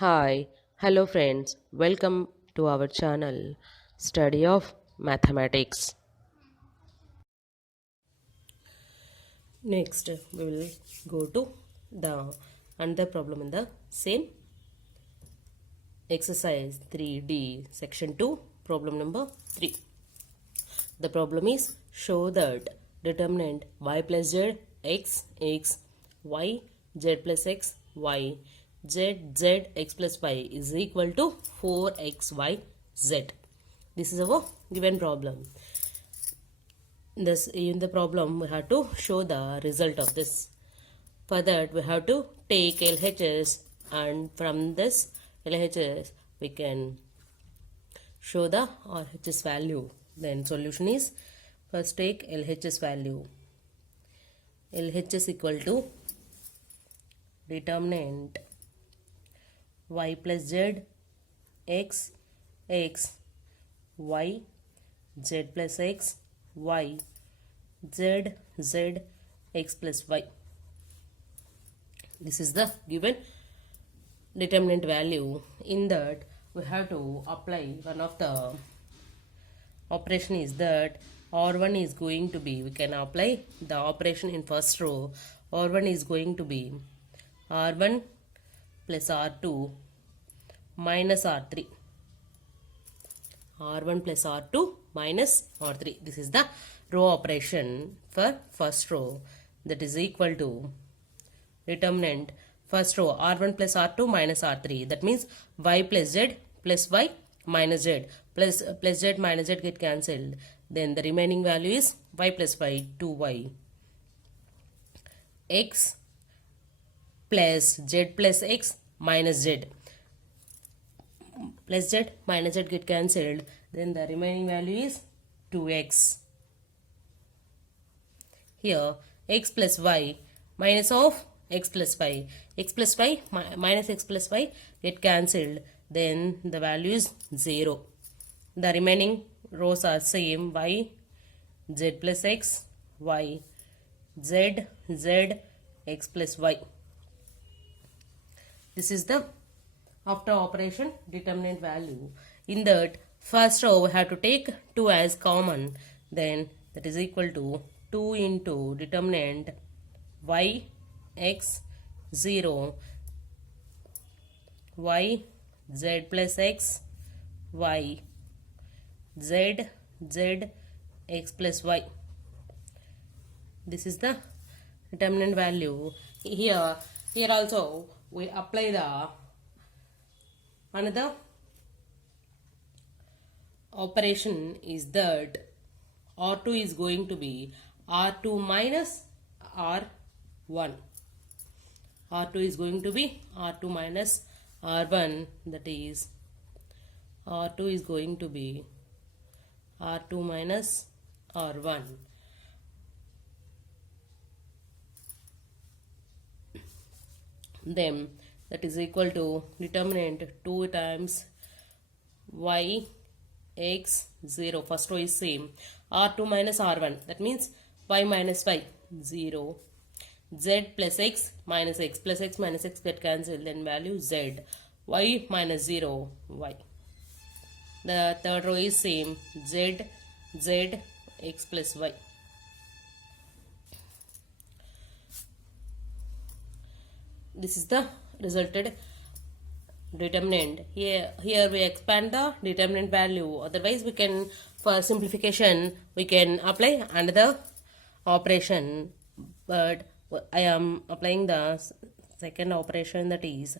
Hi, hello friends, welcome to our channel Study of Mathematics. Next, we will go to the another problem in the same exercise 3D section 2, problem number 3. The problem is show that determinant y plus z x x y z plus x y z z x plus y is equal to 4xy z. This is our given problem. This in the problem we have to show the result of this. For that we have to take LHS, and from this LHS we can show the RHS value. Then solution is, first take LHS value. LHS equal to determinant y plus z x x y z plus x y z z x plus y. This is the given determinant value. In that we have to apply one of the operation is that R1 is going to be, we can apply the operation in first row. R1 is going to be R1 plus R2 minus R3. R1 plus R2 minus R3. This is the row operation for first row. That is equal to determinant first row R1 plus R2 minus R3. That means y plus z plus y minus z plus z minus z get cancelled. Then the remaining value is y plus y 2y. X plus z plus x minus z plus z minus z get cancelled. Then the remaining value is 2x. Here x plus y minus of x plus y. X plus y minus x plus y get cancelled. Then the value is 0. The remaining rows are same, y z plus x y z z x plus y. This is the after operation determinant value. In that first row we have to take 2 as common. Then that is equal to 2 into determinant y x 0 y z plus x y z z x plus y. This is the determinant value. Here also we apply the another operation is that R2 is going to be R2 minus R1. R2 is going to be R2 minus R1. That is R2 is going to be R2 minus R1. Then that is equal to determinant 2 times y x 0. First row is same. R2 minus R1. That means y minus y 0. Z plus x minus x plus x minus x get cancelled. Then value z. Y minus 0 y. The third row is same. Z z x plus y. This is the resulted determinant. Here we expand the determinant value. Otherwise we can, for simplification, we can apply another operation. But I am applying the second operation, that is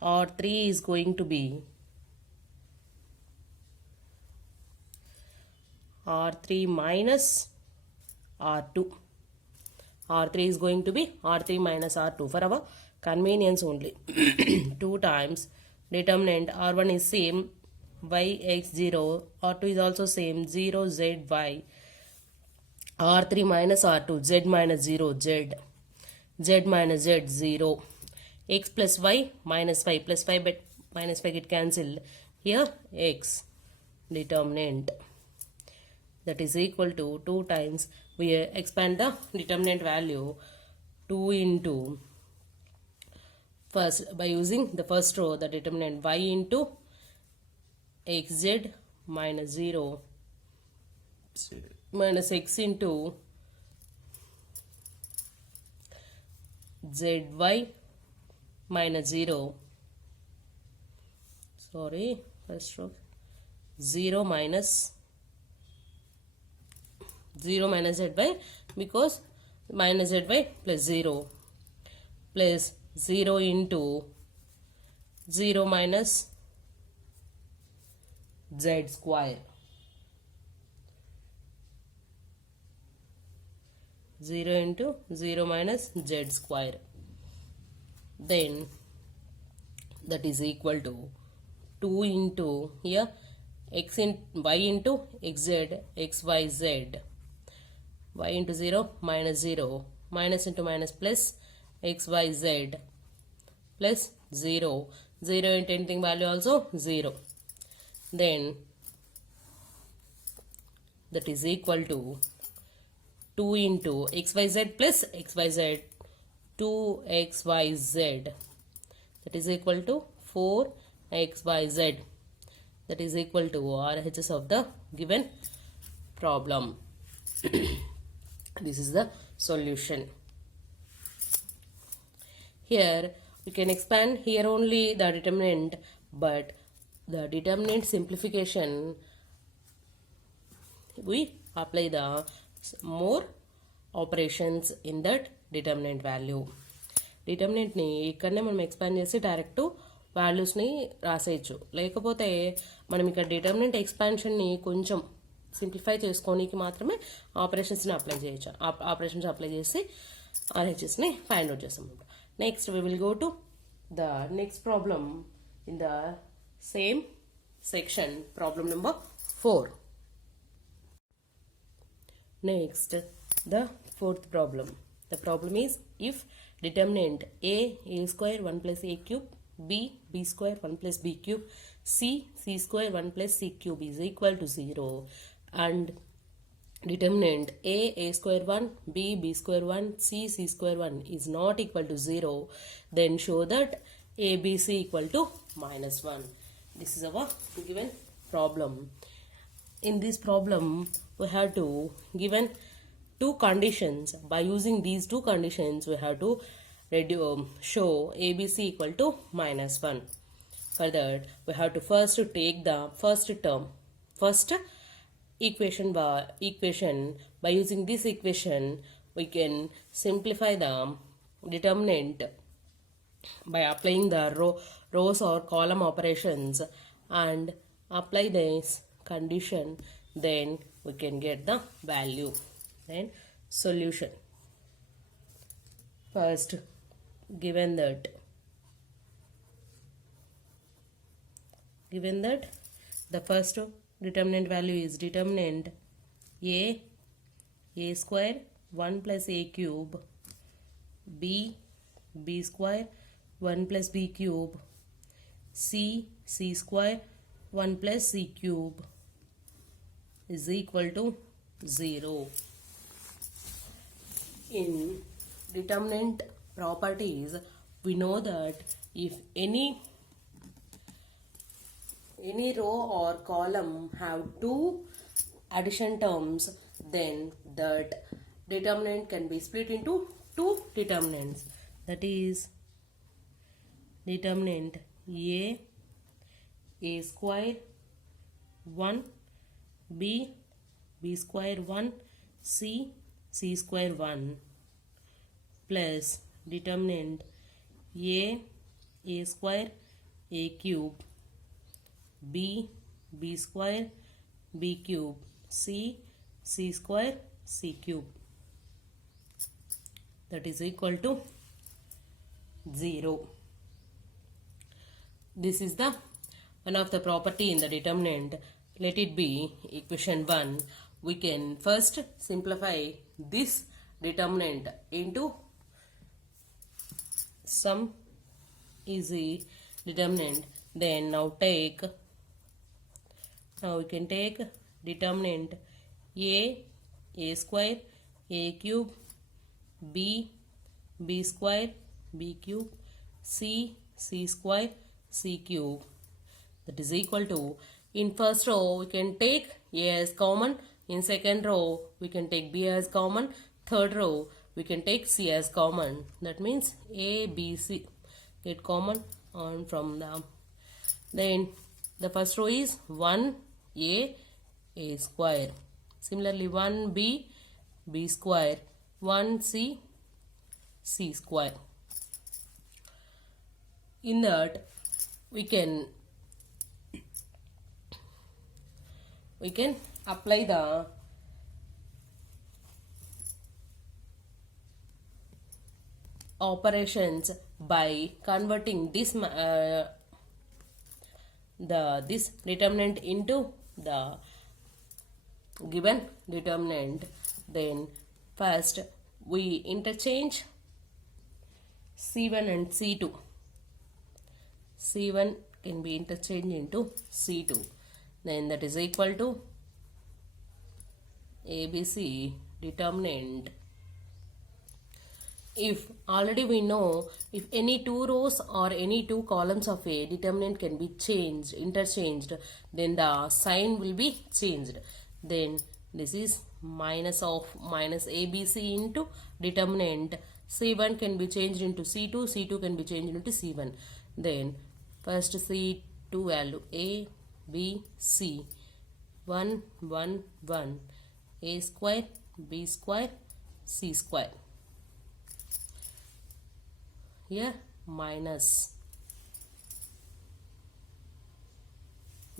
R3 is going to be R3 minus R2. R3 is going to be R3 minus R2 for our convenience only. 2 times determinant R1 is same, y x 0, R2 is also same, 0 z y, R3 minus R2, z minus 0 z, z minus z 0, x plus y minus 5 plus 5 but minus 5 get cancelled. Here x determinant, that is equal to 2 times, we expand the determinant value, 2 into First, by using the first row, the determinant y into xz minus 0 minus x into zy minus 0. Sorry, first row 0 minus zy, because minus zy plus 0 plus 0 into 0 minus z square. 0 into 0 minus z square. Then that is equal to 2 into here x in y into xz xyz. Y into 0 minus 0, minus into minus plus xyz plus 0. 0 into anything value also 0. Then that is equal to 2 into xyz plus xyz 2xyz, that is equal to 4xyz. That is equal to RHS of the given problem. This is the solution. Here we can expand here only the determinant, but the determinant simplification we apply the more operations in that determinant value. Determinant ni ikkadne మనం expand చేసి direct వాల్యూస్ని రాసేయచ్చు. లేకపోతే మనం ఇక్కడ determinant ఎక్స్పాన్షన్ని కొంచెం simplify చేసుకోనికి మాత్రమే ఆపరేషన్స్ని apply చేయొచ్చు. Operations apply చేసి ఆర్హెచ్ఎస్ని ఫైండ్ అవుట్ చేస్తాం. Next we will go to the next problem in the same section, problem number 4. Next, the fourth problem. The problem is if determinant a square 1 plus a cube, b square 1 plus b cube, c square 1 plus c cube is equal to 0, and determinant a square 1, b square 1, c square 1 is not equal to 0, then show that abc equal to minus 1. This is our given problem. In this problem we have to given two conditions. By using these two conditions we have to show abc equal to minus 1. For that we have to first take the first equation. By using this equation we can simplify the determinant by applying the rows or column operations and apply this condition, then we can get the value. Then solution. First, given that the first determinant value is determinant a square 1 plus a cube, b square 1 plus b cube, c square 1 plus c cube is equal to 0. In determinant properties we know that if any row or column have two addition terms, then that determinant can be split into two determinants. That is determinant a square 1, b square 1, c square 1 plus determinant a square a cube, b square b cube, c square c cube, that is equal to 0. This is the one of the property in the determinant. Let it be equation 1. We can first simplify this determinant into some easy determinant. Then now we can take determinant a square a cube, b square b cube, c square, c cube. That is equal to, in first row we can take a as common, in second row we can take b as common, third row we can take c as common. That means a, b, c get common on from the, then the first row is 1a square. Similarly 1b b square, 1c c square. In that we can apply the operations by converting this this determinant into the given determinant. Then first we interchange c1 and c2. c1 can be interchanged into c2. Then that is equal to ABC determinant. If already we know, if any two rows or any two columns of a determinant can be changed, interchanged, then the sign will be changed. Then this is minus ABC into determinant. C1 can be changed into C2, C2 can be changed into C1. Then first C2 value A, B, C, 1, 1, 1, A square, B square, C square. Here minus,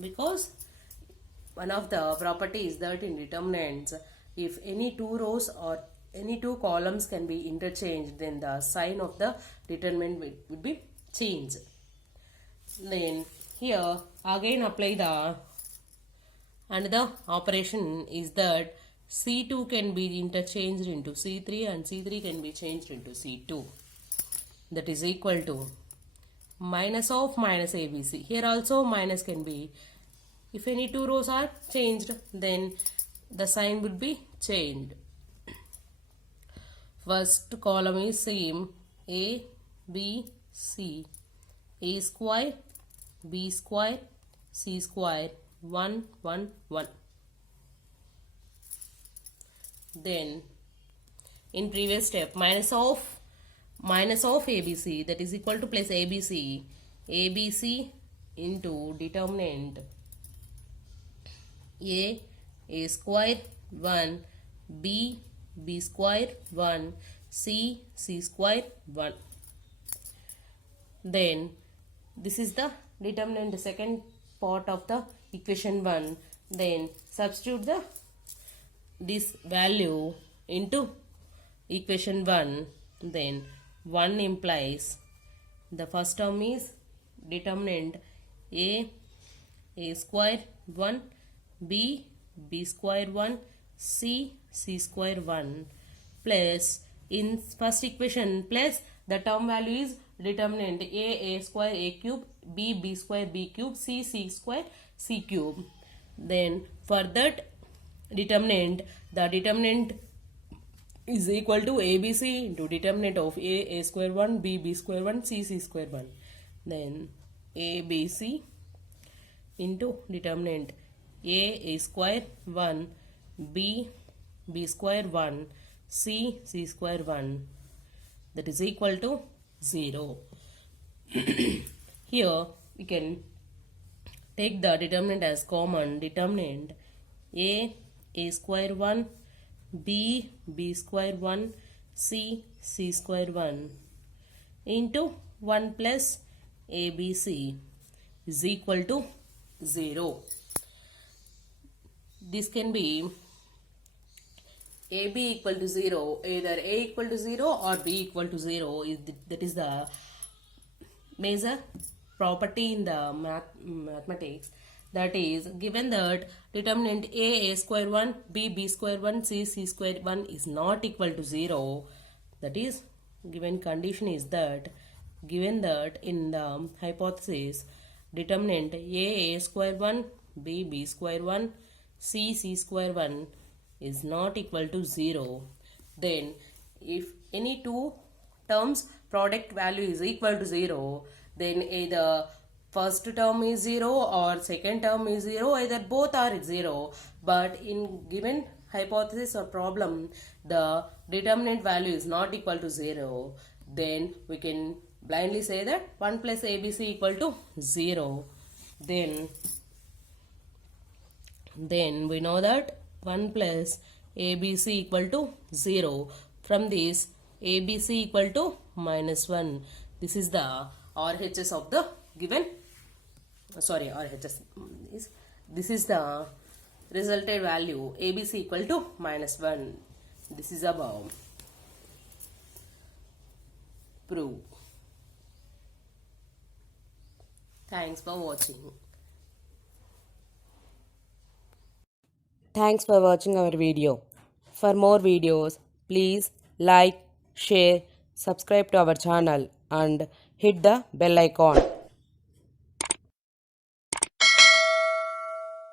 because one of the properties that in determinants, if any two rows or any two columns can be interchanged, then the sign of the determinant will be changed. Then here again apply the another operation is that C2 can be interchanged into C3 and C3 can be changed into C2. That is equal to minus of minus ABC. Here also minus can be, if any two rows are changed, then the sign would be changed. First column is same, A, B, C, A square, B square, C square, 1, 1, 1. Then in previous step, minus of ABC, that is equal to plus ABC into determinant A square 1, B square 1, C square 1. Then this is the determinant, the second part of the equation 1. Then substitute this value into equation 1. Then 1 implies the first term is determinant A square 1, B square 1, C square 1, plus in first equation plus the term value is determinant A square A cube, B square B cube, C square C cube. Then for that determinant, the determinant is equal to ABC into determinant of A square 1, B square 1, C square 1. Then ABC into determinant A square 1, B square 1, C square 1. That is equal to 0. Here we can take the determinant as common. Determinant A square 1, B square 1, C square 1 into 1 plus ABC is equal to 0. This can be AB equal to 0, either A equal to 0 or B equal to 0. That is the major property in the mathematics. That is, given that determinant A square 1, B square 1, C square 1 is not equal to 0. That is, given condition is that, given that in the hypothesis determinant A square 1, B square 1, C square 1 is not equal to 0, then if any two terms product value is equal to 0, then either first term is 0 or second term is 0, either both are 0. But in given hypothesis or problem, the determinant value is not equal to 0, then we can blindly say that 1 plus ABC equal to 0. Then we know that 1 plus ABC equal to 0. From this, ABC equal to minus 1. This is the RHS of the given, RHS is, this is the resulted value, ABC equal to minus 1. This is above proof. Thanks for watching. Thanks for watching our video. For more videos, please like, share, subscribe to our channel and hit the bell icon.